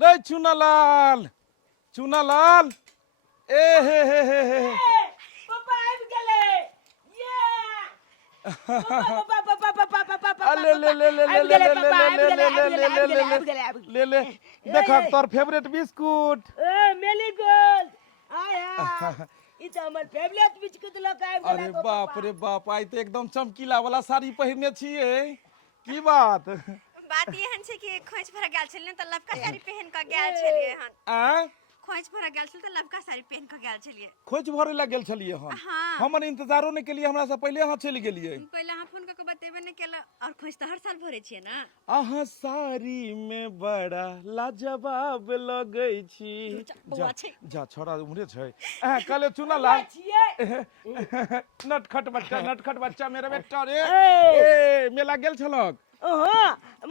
रे चुनालाल चुनालाल ए हे पापा आबि गेलै ये ले ले ले ले ले आबि ले गेलै ले पापा आबि गेलै आबि गेलै ले ले देखा तोर फेवरेट बिस्कुट ए मेली गोल्ड हाय हाय ई त हमर फेवरेट बिस्कुट लक आबि गेलै अरे बाप रे बाप आई तो एकदम चमकीला वाला साड़ी पहनने छिए की बात बात एहन छै कि खोइच भर गेल छलियै त लबका साड़ी पहिन क गेल छलियै हन आ खोइच भर गेल छल त लबका साड़ी पहिन क गेल छलियै खोज भरे लग गेल छलिए हम हाँ। हमर इंतजारो नहीं के लिए हमरा से पहले यहाँ चल गेलिए पहिले अहाँ फोन क के बतेबे नहि केला और खोइच त हर साल भरे छियै ना अहाँ साड़ी में बड़ा लाजवाब लगै छी बौआ जा छै। जा छोड़ा उमरे छै कले चुना ला छियै नटखट बच्चा मेरा बेटा रे ए। ए मेला गेल छलक ओहो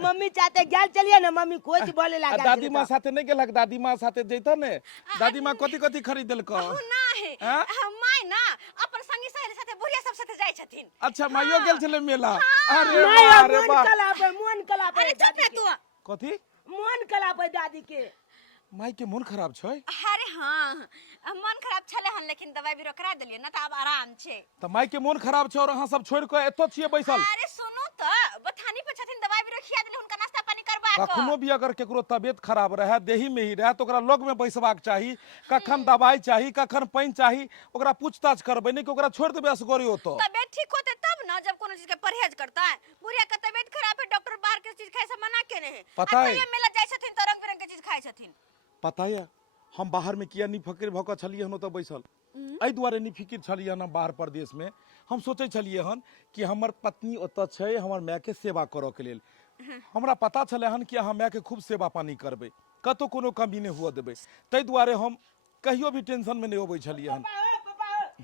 मम्मी चाहते गेल चलिए ना मम्मी खोज बोले आ लागल दादी माँ साथे नहीं गेलक दादी माँ साथे जैतो ने दादी माँ कथी कथी खरीदेलक ओ नाही हाँ? माय ना अपन संगी सहेली साथे बुढ़िया सब साथे जाइ छथिन अच्छा माइयो गेल छले मेला अरे नहीं वाह रे मन वाह कला पे मन कला पे अरे चुप रे तू कथी मन कला पे दादी के माई के मन खराब छै अरे हाँ मन खराब छले हन लेकिन दवाई बीरो करा देलियै ना त अब आराम छै त माई के मन खराब छै और अहाँ सब छोड़ के एतो छिए बैसल अरे सुनू त बथानी पे छथिन दवाई बीरो खिया देली हुनका नाश्ता पानी करबा क कखनो भी अगर केकरो तबियत खराब रहे देही में ही रहे तो ओकरा लग में बैसबाक चाही कखन दवाई चाही कखन पानी चाही ओकरा पूछताछ करबै नहीं कि ओकरा छोड़ देबै असगरे होतो तबियत ठीक होते तब ना जब कोनो चीज के परहेज करता है बुढ़िया के तबियत खराब है डॉक्टर बाहर के चीज खाए से मना केने है पता है। कहियो मेला जाय छथिन त रंग बिरंग के चीज खाए छथिन पता है हम बाहर में किया नहीं फकीर भक छलिए हन तो बैसल एहि दुआरे नहीं फिकिर छलिए हन बाहर प्रदेश में हम सोचे छलिए हन कि हमर पत्नी ओतऽ छै हमर माय के सेवा करऽ के लेल हमरा पता छले हन कि अहाँ माय के खूब सेवा पानी करबै कतौ कोनो कमी नहीं हुआ देबै ताहि दुआरे हम कहियो भी टेंशन में नहीं होबै छलिए हन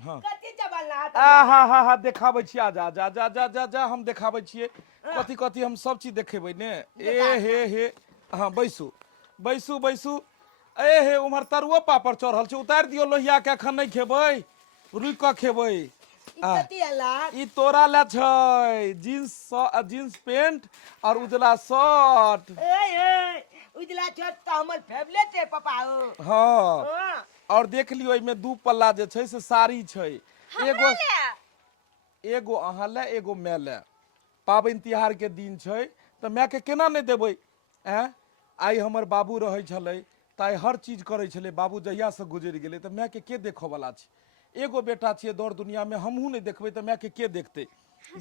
हाँ। कथी जबल हा देखाबै छी आ जा जा जा जा जा जा हम देखाबै छियै कथी कथी हम सब चीज देखेबै ने ए हे हाँ बैसू बैसू बैसू ए हे उम्हर तरुओ पापड़ चढ़ल छै उतार दियौ लोहिया के एखन नहीं खेबै रुकि कऽ खेबै कथी अला ई तोरा ले छै जींस पैंट और उजला शर्ट ए उजला छोट त हमर फेवरेट है पापा हो हाँ हाँ। और देख लियो एहिमे दू पल्ला जे छै से साड़ी छै एगो एगो अहाँ ले एगो मैं ले पाबनि तिहार के दिन छै तऽ माय के केना नहीं देबै आइ हमर बाबू रहै छलै ताइ हर चीज करै छलै बाबू जहिया से गुजरि गेलै तऽ माय के देखऽ वाला छै एगो बेटा छियै दौड़ दुनिया में हमहूँ नहीं देखबै तऽ माय के देखतै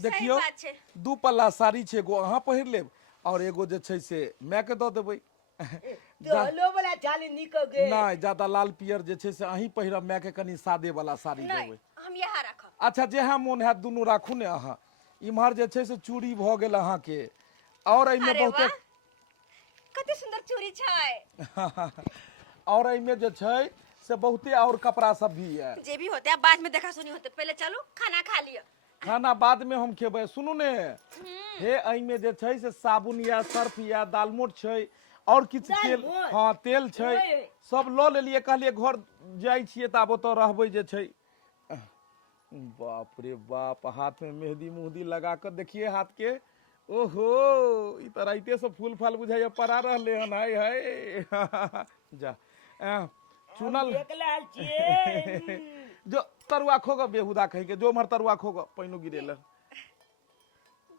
देखियौ बात छै। दू पल्ला साड़ी छै एगो अहाँ पहिर लेब और एगो जे छै से माय के दऽ देबै लो वाला चाली निको गे नहीं ज्यादा लाल पियर जे छै से अहीं पहिरब माय के कनी सादे वाला साड़ी नहीं देबै हम यहाँ रखब अच्छा जेहा मोन हैत दुनू राखू ने अहाँ इम्हर जे छै से चूड़ी भऽ गेल अहाँ के और एहिमे अरे बहुते वाह कते सुंदर चूड़ी छै और एहिमे जे छै से बहुते और कपड़ा सब भी है जे भी होते अब बाद में देखा सुनी होते पहले चलो खाना खा लियो खाना बाद में हम खेबै सुनू ने हे एहिमे जे छै से साबुन या सर्फ या दालमोट छै और किछु तेल दालमोट? हाँ तेल छै ओए। सब लऽ लेलियै कहलियै घर जाइ छियै तऽ आब ओतऽ रहबै जे छै बाप रे बाप हाथ में मेहंदी मुहदी लगा कर देखिए हाथ के ओहो ई तऽ राइते से फूल फाल बुझाइए पड़ा रहले हन हाय हाय जा चुनल देख लाल छिए जो तरुआ खोग बेहुदा कहि के जो मर तरुआ खोग पैनो गिरेल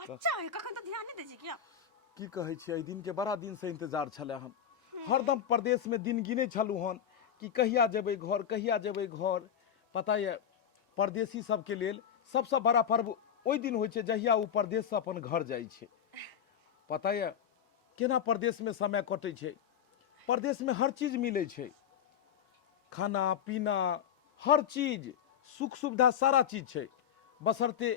बच्चा है कखन तो ध्यान नहीं दै छी क्या की कहै छी एहि दिन के बड़ा दिन से इंतजार छले हन हरदम प्रदेश में दिन गिने छलू हन कि कहिया जेबै घर पता ये परदेसी सबके लेल सबसे बड़ा पर्व ओहि दिन होइ छै जहिया ओ परदेश से अपन घर जाइ छै पता ये केना परदेश में समय कटै छै परदेश में हर चीज मिलै छै खाना पीना हर चीज सुख सुविधा सारा चीज छै बशर्ते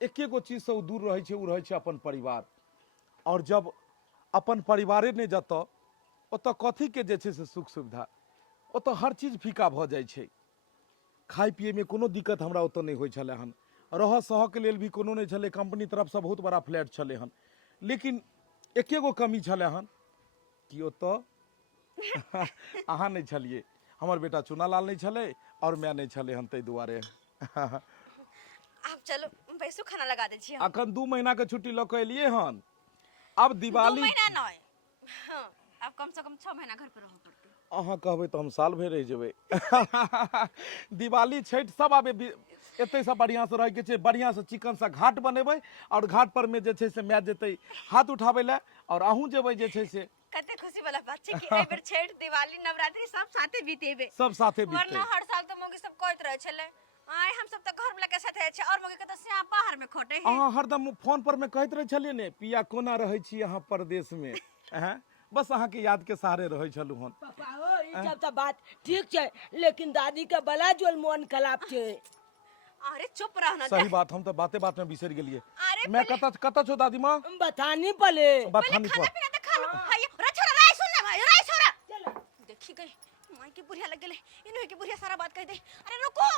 एके गो चीज से ओ दूर रहै छै ओ रहै छै अपन परिवार और जब अपन परिवारे नहीं जतऽ ओतऽ कथी के जे छै से सुख सुविधा ओतऽ हर चीज फीका भऽ जाइ छै खाइ पिए में कोनो दिक्कत हमरा ओतऽ नहीं होइ छलै हन रह सह के लेल भी कोनो नहीं छलै कंपनी तरफ से बहुत बड़ा फ्लैट छलै हन लेकिन एके गो कमी छलै हन कि ओतऽ अहाँ नहीं छलिए हमर बेटा चुनालाल नहीं छलै और मैं नहीं छलै हन ताहि दुआरे अब चलो बैसू खाना लगा दे छी अखन 2 महीना के छुट्टी लऽ के एलियै हन अब 2 दिवाली महीना नहीं हाँ, अब कम से कम 6 महीना घर पे रहो पड़ती। अहाँ कहबै तो हम साल भर रह जेबै। दिवाली छठ सब आबे एते से बढ़िया से रह के छै, बढ़िया से चिकन से घाट बनेबै और घाट पर में जे छै से माय जेतै हाथ उठाबै ले और अहूँ जेबै जे छै से। कते खुशी वाला बात छै कि एहि बेर छठ दिवाली नवरात्रि सब साथे बीतेबे। सब साथे बीततै। वरना हर साल तो मोगी सब कहत रहे छले आय हम सब तो घर वाला के साथे छै और मोगी के तो सिया बाहर में खोटे है। अहाँ हरदम फोन पर में कहत रहे छलिए ने पिया कोना रहै छी अहाँ परदेश में। बस अहाँ के याद के सहारे रहै छलू हन। पापा हो ई सब तो बात ठीक छै, लेकिन दादी का बला जोल मन खराब छै। अरे चुप रहना। सही बात, हम तो बाते बात में बिसर गेलिए। अरे मैं कता छो दादी माँ? बतानी पले बतानी खाना पर। पीना तो खा लो। हाय रे छोरा राय सुन ना भाई, राय छोरा। चलो देखी गई माई की बुढ़िया लग गेले, इन्हों की बुढ़िया सारा बात कह दे। अरे रुको